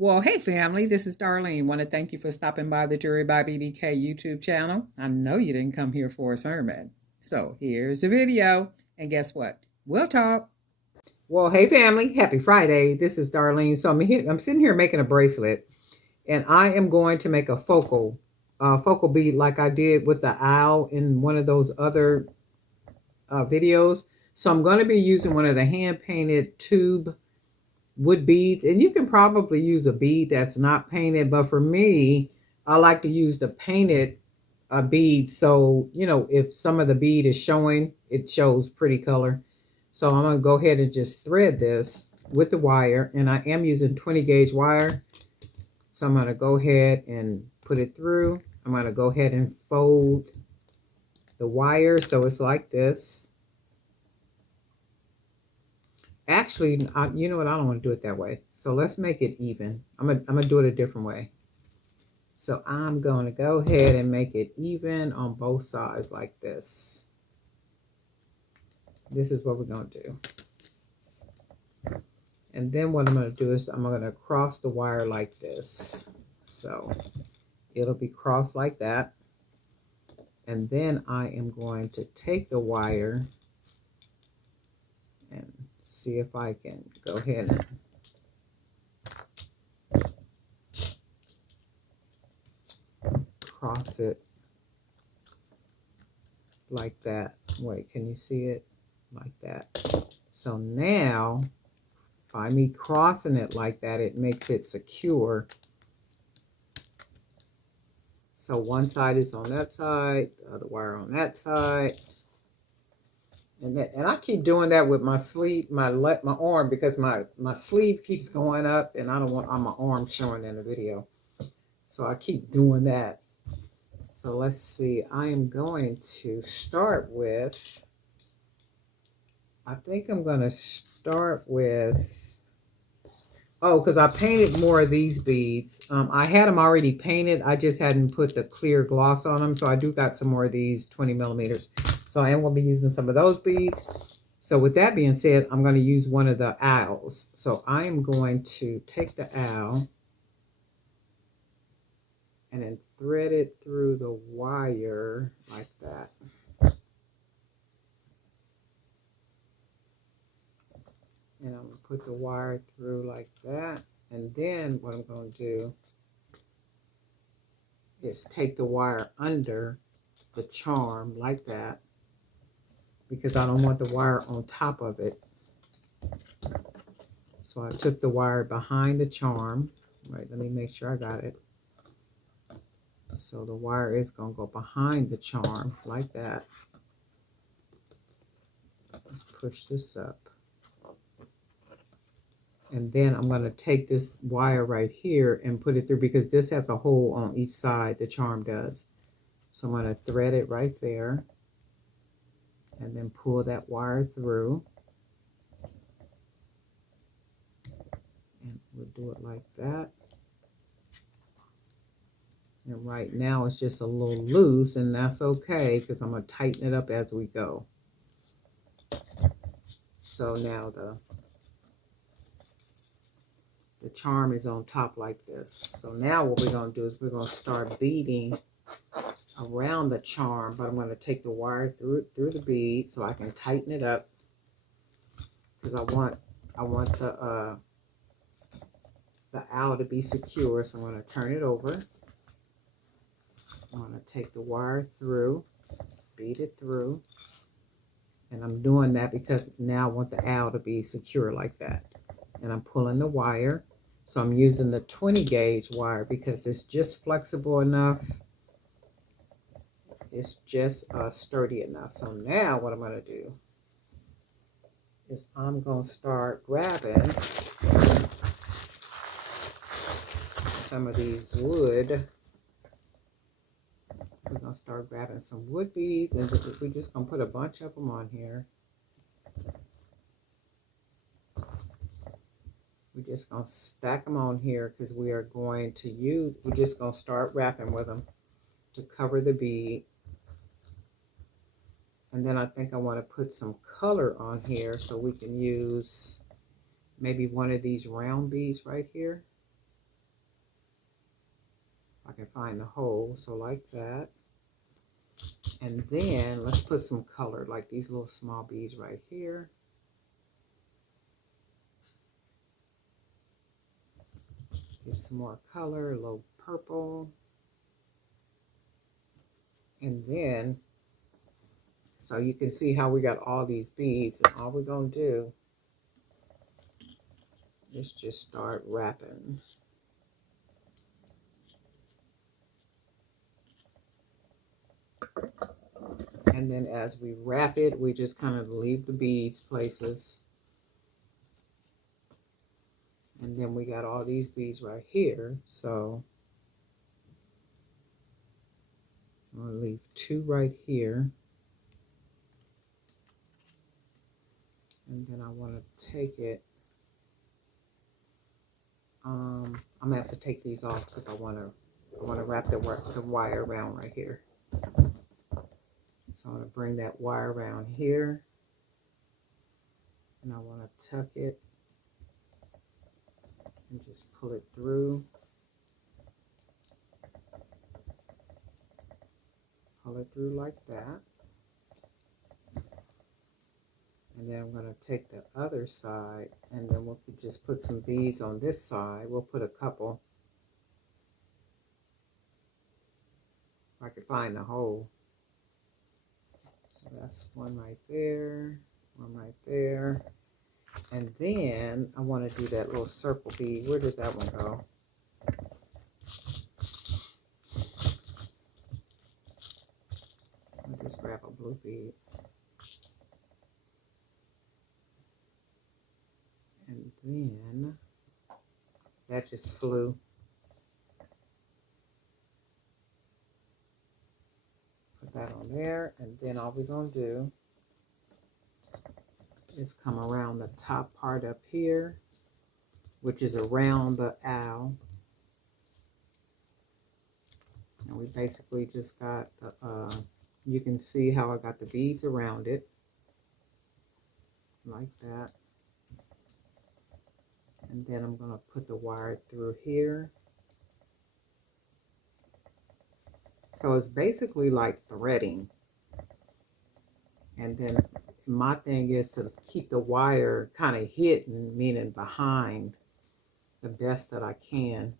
Well, hey family, this is Darlene. Want to thank you for stopping by the Jury by BDK YouTube channel. I know you didn't come here for a sermon. So here's the video. And guess what? We'll talk. Well, hey family, happy Friday. This is Darlene. So I'm sitting here making a bracelet, and I am going to make a focal bead like I did with the owl in one of those other videos. So I'm going to be using one of the hand painted tube wood beads, and you can probably use a bead that's not painted, but for me, I like to use the painted beads. So if some of the bead is showing, it shows pretty color. So I'm going to go ahead and just thread this with the wire, and I am using 20 gauge wire. So I'm going to go ahead and put it through. I'm going to go ahead and fold the wire so it's like this. Actually, you know what? I don't want to do it that way. So let's make it even. I'm gonna do it a different way. So I'm going to go ahead and make it even on both sides like this. This is what we're going to do. And then what I'm going to do is I'm going to cross the wire like this. So it'll be crossed like that. And then I am going to take the wire and see if I can go ahead and cross it like that. Wait, can you see it? Like that. So now, by me crossing it like that, it makes it secure. So one side is on that side, the other wire on that side. And I keep doing that with my sleeve, my arm, because my sleeve keeps going up and I don't want my arm showing in the video. So I keep doing that. So let's see, I am going to start with, I think I'm going to start with, because I painted more of these beads. I had them already painted. I just hadn't put the clear gloss on them. So I do got some more of these 20 millimeters. So I am going to be using some of those beads. So with that being said, I'm going to use one of the owls. So I am going to take the owl and then thread it through the wire like that. And I'm going to put the wire through like that. And then what I'm going to do is take the wire under the charm like that, because I don't want the wire on top of it. So I took the wire behind the charm. Right, let me make sure I got it. So the wire is going to go behind the charm like that. Let's push this up. And then I'm going to take this wire right here and put it through, because this has a hole on each side, the charm does. So I'm going to thread it right there and then pull that wire through. And we'll do it like that. And right now it's just a little loose, and that's okay, because I'm going to tighten it up as we go. So now the charm is on top like this. So now what we're going to do is we're going to start beading around the charm, but I'm going to take the wire through the bead so I can tighten it up, because I want the owl to be secure. So I'm going to turn it over. I'm going to take the wire through, bead it through, and I'm doing that because now I want the owl to be secure like that. And I'm pulling the wire. So I'm using the 20 gauge wire because it's just flexible enough. It's just sturdy enough. So now what I'm going to do is I'm going to start grabbing some of these wood. We're going to start grabbing some wood beads, and we're just going to put a bunch of them on here. We're just going to stack them on here because we are going to use, we're just going to start wrapping with them to cover the bead. And then I think I want to put some color on here so we can use maybe one of these round beads right here. I can find the hole, so like that. And then let's put some color, like these little small beads right here. Get some more color, a little purple. And then, so you can see how we got all these beads, and all we're gonna do is just start wrapping. And then as we wrap it, we just kind of leave the beads places. And then we got all these beads right here, so I'm gonna leave 2 right here. And then I want to take it, I'm gonna have to take these off because I want to wrap the wire around right here. So I'm going to bring that wire around here, and I want to tuck it and just pull it through. Pull it through like that. And then I'm going to take the other side, and then we'll just put some beads on this side. We'll put a couple. If I could find the hole. So that's one right there, one right there. And then I want to do that little circle bead. Where did that one go? I'll just grab a blue bead. And then that just flew. Put that on there, and then all we're going to do is come around the top part up here, which is around the owl. And we basically just got the, you can see how I got the beads around it, like that. And then I'm going to put the wire through here. So it's basically like threading. And then my thing is to keep the wire kind of hidden, meaning behind, the best that I can.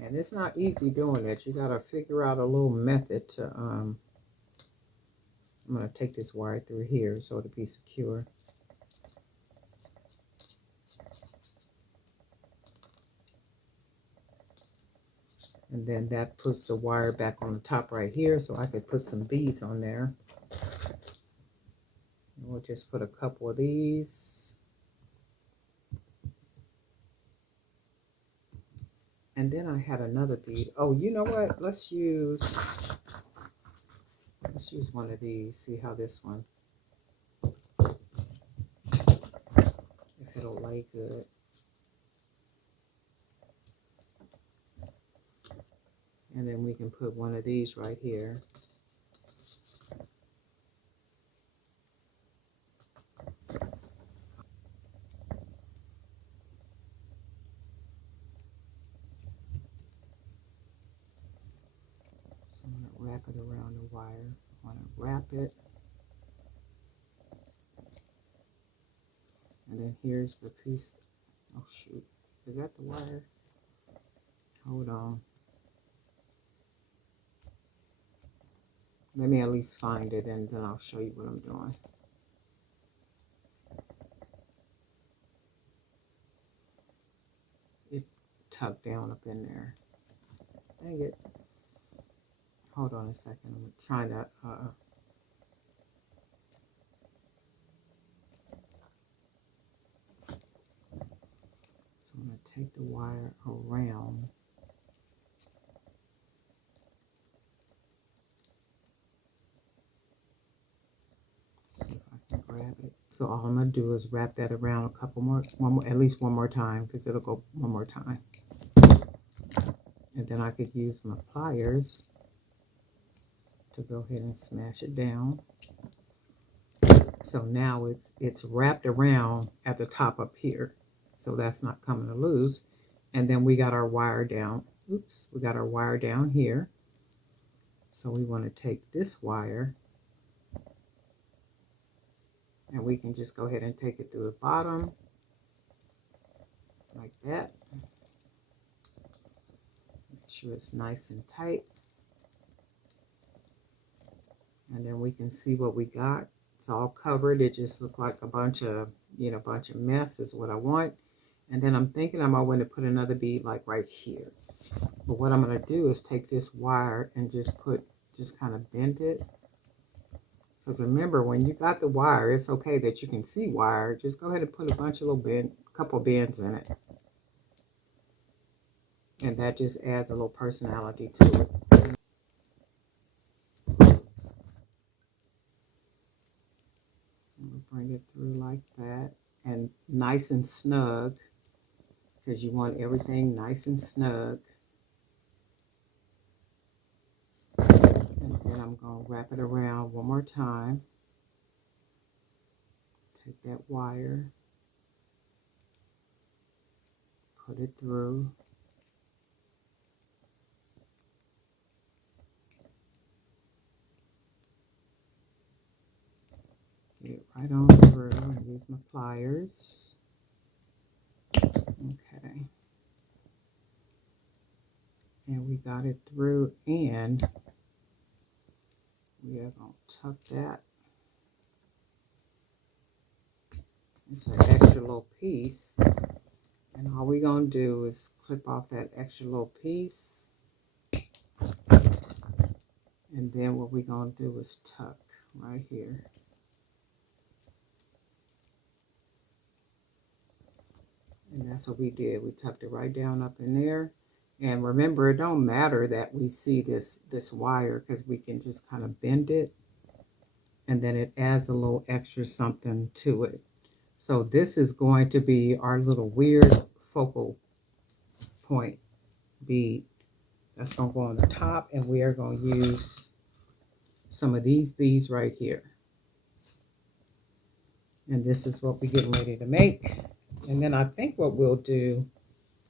And it's not easy doing it. You got to figure out a little method to, I'm going to take this wire through here so it'll be secure. And then that puts the wire back on the top right here, so I could put some beads on there. And we'll just put a couple of these. And then I had another bead. Oh, you know what? Let's use one of these. See how this one, if it'll lay good. And then we can put one of these right here. So I'm going to wrap it around the wire. I want to wrap it. And then here's the piece. Oh shoot, is that the wire? Hold on. Let me at least find it, and then I'll show you what I'm doing. It tucked down up in there. Dang it. Hold on a second. I'm trying to... So I'm going to take the wire around. Grab it. So all I'm going to do is wrap that around a couple more, at least one more time, because it'll go one more time. And then I could use my pliers to go ahead and smash it down. So now it's wrapped around at the top up here. So that's not coming loose. And then we got our wire down. Oops, we got our wire down here. So we want to take this wire and we can just go ahead and take it through the bottom like that. Make sure it's nice and tight. And then we can see what we got. It's all covered. It just looked like a bunch of, bunch of mess is what I want. And then I'm thinking I might want to put another bead like right here. But what I'm going to do is take this wire and just kind of bend it. Because remember, when you got the wire, it's okay that you can see wire. Just go ahead and put a bunch of couple bends in it. And that just adds a little personality to it. And we'll bring it through like that. And nice and snug. Because you want everything nice and snug. And then I'm going to wrap it around one more time. Take that wire. Put it through. Get it right on through and use my pliers. Okay. And we got it through, and we are going to tuck that. It's an extra little piece. And all we're going to do is clip off that extra little piece. And then what we're going to do is tuck right here. And that's what we did. We tucked it right down up in there. And remember, it don't matter that we see this wire, because we can just kind of bend it. And then it adds a little extra something to it. So this is going to be our little weird focal point bead. That's going to go on the top, and we are going to use some of these beads right here. And this is what we're getting ready to make. And then I think what we'll do,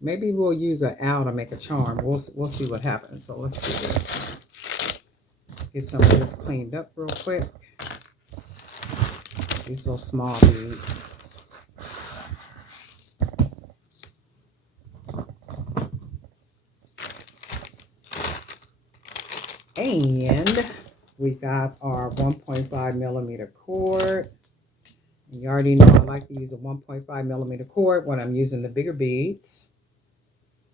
maybe we'll use an owl to make a charm. We'll see what happens. So let's do this. Get some of this cleaned up real quick. These little small beads. And we got our 1.5 millimeter cord. You already know I like to use a 1.5 millimeter cord when I'm using the bigger beads.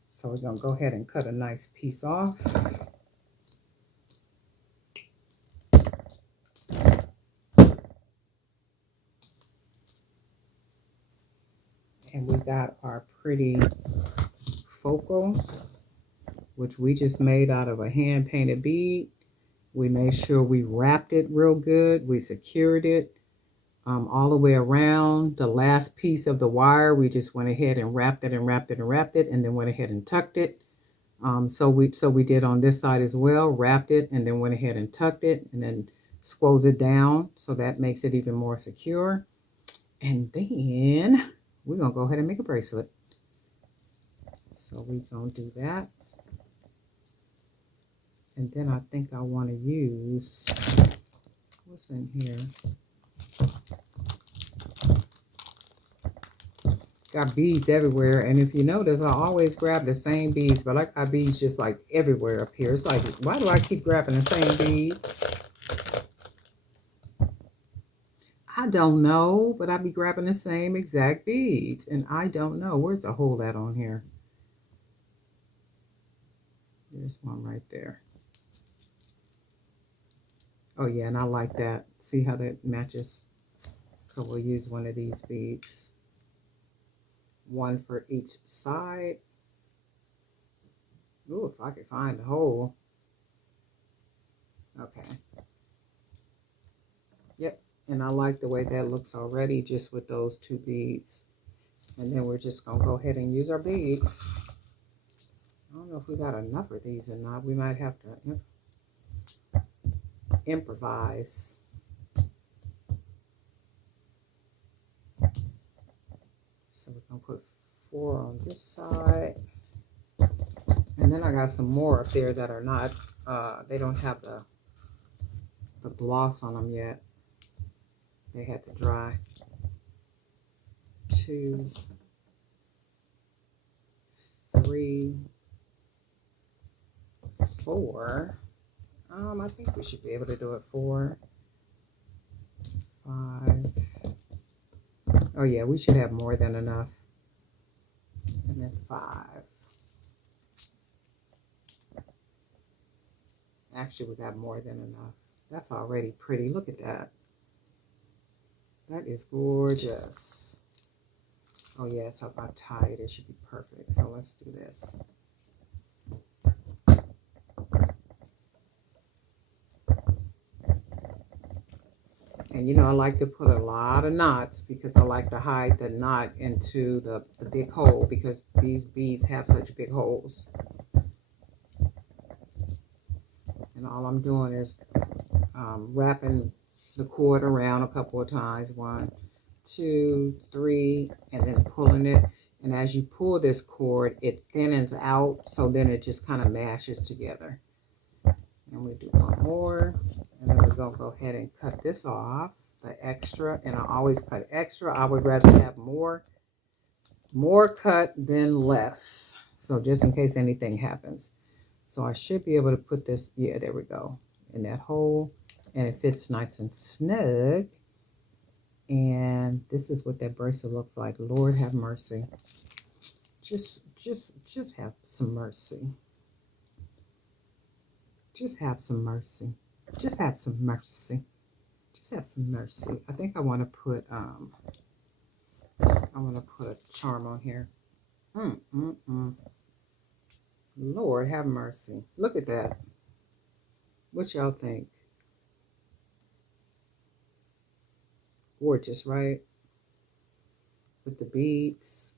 So we're going to go ahead and cut a nice piece off. And we got our pretty focal, which we just made out of a hand painted bead. We made sure we wrapped it real good. We secured it all the way around. The last piece of the wire, we just went ahead and wrapped it and wrapped it and wrapped it, and then went ahead and tucked it. So we did on this side as well, wrapped it and then went ahead and tucked it, and then squoze it down, so that makes it even more secure. And then we're going to go ahead and make a bracelet. So we're going to do that. And then I think I want to use, what's in here? Got beads everywhere, and if you notice, I always grab the same beads, but I got beads just like everywhere up here. It's like, why do I keep grabbing the same beads? I don't know, but I be grabbing the same exact beads, and I don't know. Where's the hole at on here? There's one right there. Oh yeah, and I like that. See how that matches? So we'll use one of these beads. One for each side. Ooh, if I could find the hole. Okay. Yep, and I like the way that looks already just with those two beads. And then we're just going to go ahead and use our beads. I don't know if we got enough of these or not. We might have to improvise. So we're going to put 4 on this side. And then I got some more up there that are not, they don't have the gloss on them yet. They had to dry. 2, 3, 4. I think we should be able to do it 4, 5. Oh yeah, we should have more than enough. And then 5. Actually, we got more than enough. That's already pretty. Look at that. That is gorgeous. Oh yeah, so if I tie it, it should be perfect. So let's do this. And you know, I like to put a lot of knots because I like to hide the knot into the big hole because these beads have such big holes. And all I'm doing is wrapping the cord around a couple of times. 1, 2, 3, and then pulling it. And as you pull this cord, it thinnens out, so then it just kind of mashes together. And we do one more, and then we're gonna go ahead and cut this off, the extra. And I always cut extra. I would rather have more cut than less. So just in case anything happens. So I should be able to put this, yeah, there we go, in that hole, and it fits nice and snug. And this is what that bracelet looks like. Lord have mercy. Just have some mercy. Just have some mercy. Just have some mercy. Just have some mercy. I think I want to put a charm on here. Lord have mercy. Look at that. What y'all think? Gorgeous, right? With the beads.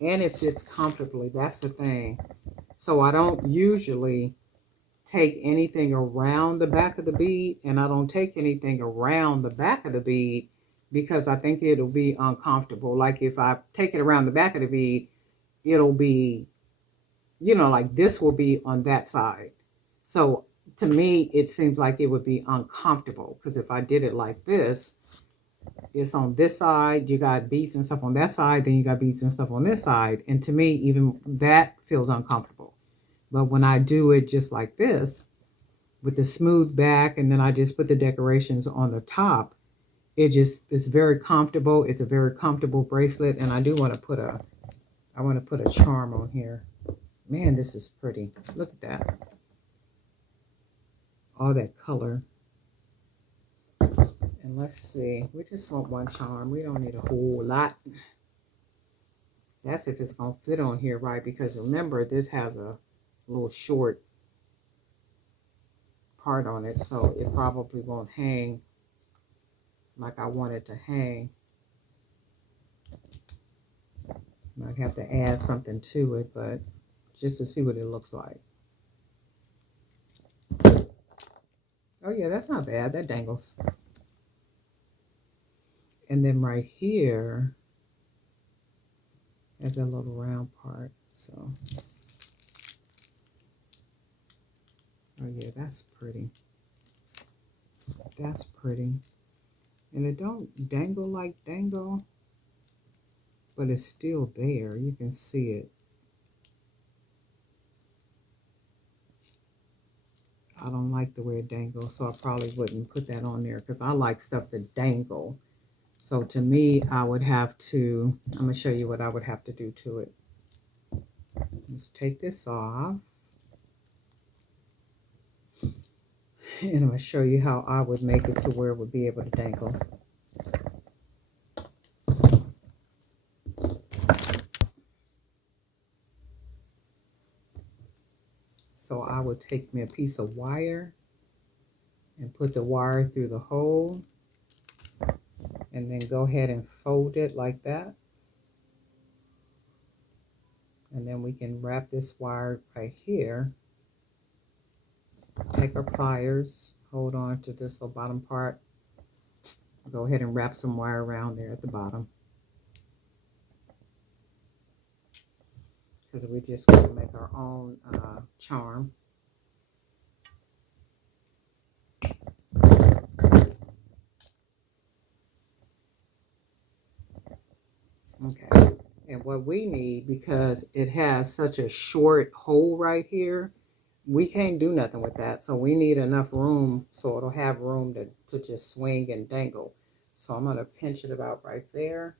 And it fits comfortably. That's the thing. So I don't usually take anything around the back of the bead, and I don't take anything around the back of the bead because I think it'll be uncomfortable. Like if I take it around the back of the bead, it'll be, you know, like this will be on that side. So to me, it seems like it would be uncomfortable because if I did it like this, it's on this side, you got beads and stuff on that side, then you got beads and stuff on this side. And to me, even that feels uncomfortable. But when I do it just like this, with the smooth back, and then I just put the decorations on the top, it's very comfortable. It's a very comfortable bracelet. And I do want to put a charm on here. Man, this is pretty. Look at that. All that color. And let's see, we just want one charm. We don't need a whole lot. That's if it's going to fit on here, right? Because remember, this has a little short part on it, so it probably won't hang like I want it to hang. Might have to add something to it, but just to see what it looks like. Oh yeah, that's not bad. That dangles. And then right here has a little round part. So, oh yeah, that's pretty. That's pretty. And it don't dangle like dangle, but it's still there. You can see it. I don't like the way it dangles, so I probably wouldn't put that on there because I like stuff to dangle. So to me, I would have to, I'm going to show you what I would have to do to it. Let's take this off. And I'm going to show you how I would make it to where it would be able to dangle. So I would take me a piece of wire and put the wire through the hole. And then go ahead and fold it like that. And then we can wrap this wire right here. Take our pliers, hold on to this little bottom part. Go ahead and wrap some wire around there at the bottom. because we're just going to make our own charm. Okay, and what we need, because it has such a short hole right here, we can't do nothing with that. So we need enough room so it'll have room to just swing and dangle. So I'm going to pinch it about right there,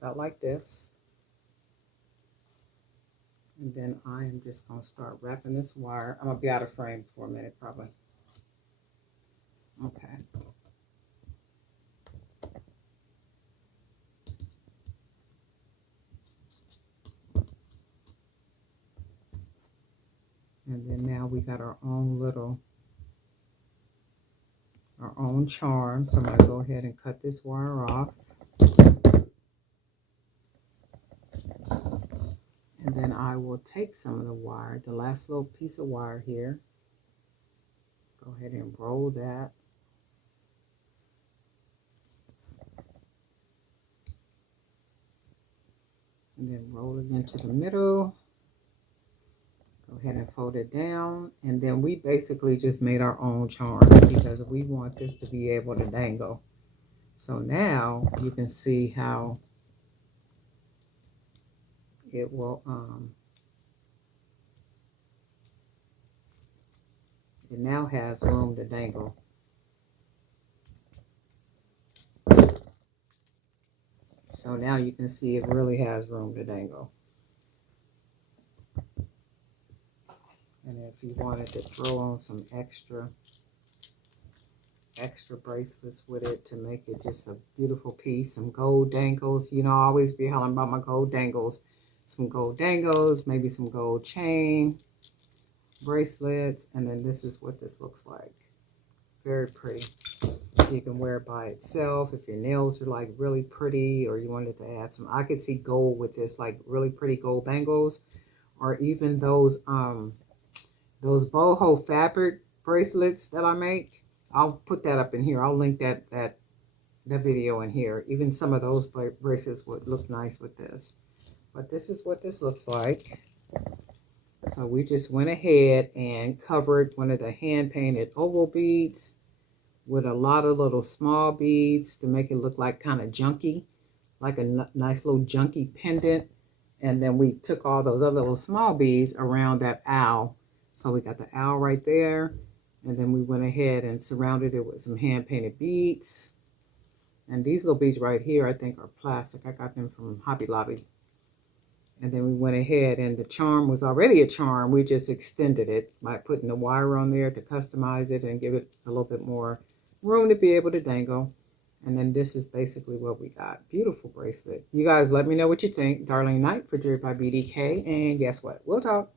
about like this. And then I am just going to start wrapping this wire. I'm going to be out of frame for a minute probably. Okay. And then now we got our own charm. So I'm going to go ahead and cut this wire off. And then I will take some of the wire, the last little piece of wire here. Go ahead and roll that. And then roll it into the middle. Go ahead and fold it down. And then we basically just made our own charm because we want this to be able to dangle. So now you can see how it will, it now has room to dangle. So now you can see it really has room to dangle. And if you wanted to throw on some extra bracelets with it to make it just a beautiful piece, some gold dangles. You know, I always be hollering about my gold dangles. Some gold dangles, maybe some gold chain, bracelets, and then this is what this looks like. Very pretty. You can wear it by itself if your nails are like really pretty, or you wanted to add some. I could see gold with this, like really pretty gold bangles, or even those boho fabric bracelets that I make. I'll put that up in here. I'll link that video in here. Even some of those bracelets would look nice with this. But this is what this looks like. So we just went ahead and covered one of the hand-painted oval beads with a lot of little small beads to make it look like kind of junky, like a nice little junky pendant. And then we took all those other little small beads around that owl. So we got the owl right there. And then we went ahead and surrounded it with some hand-painted beads. And these little beads right here, I think, are plastic. I got them from Hobby Lobby. And then we went ahead, and the charm was already a charm. We just extended it by putting the wire on there to customize it and give it a little bit more room to be able to dangle. And then this is basically what we got. Beautiful bracelet. You guys let me know what you think. Darlene Knight for Jewelry by BDK. And guess what? We'll talk.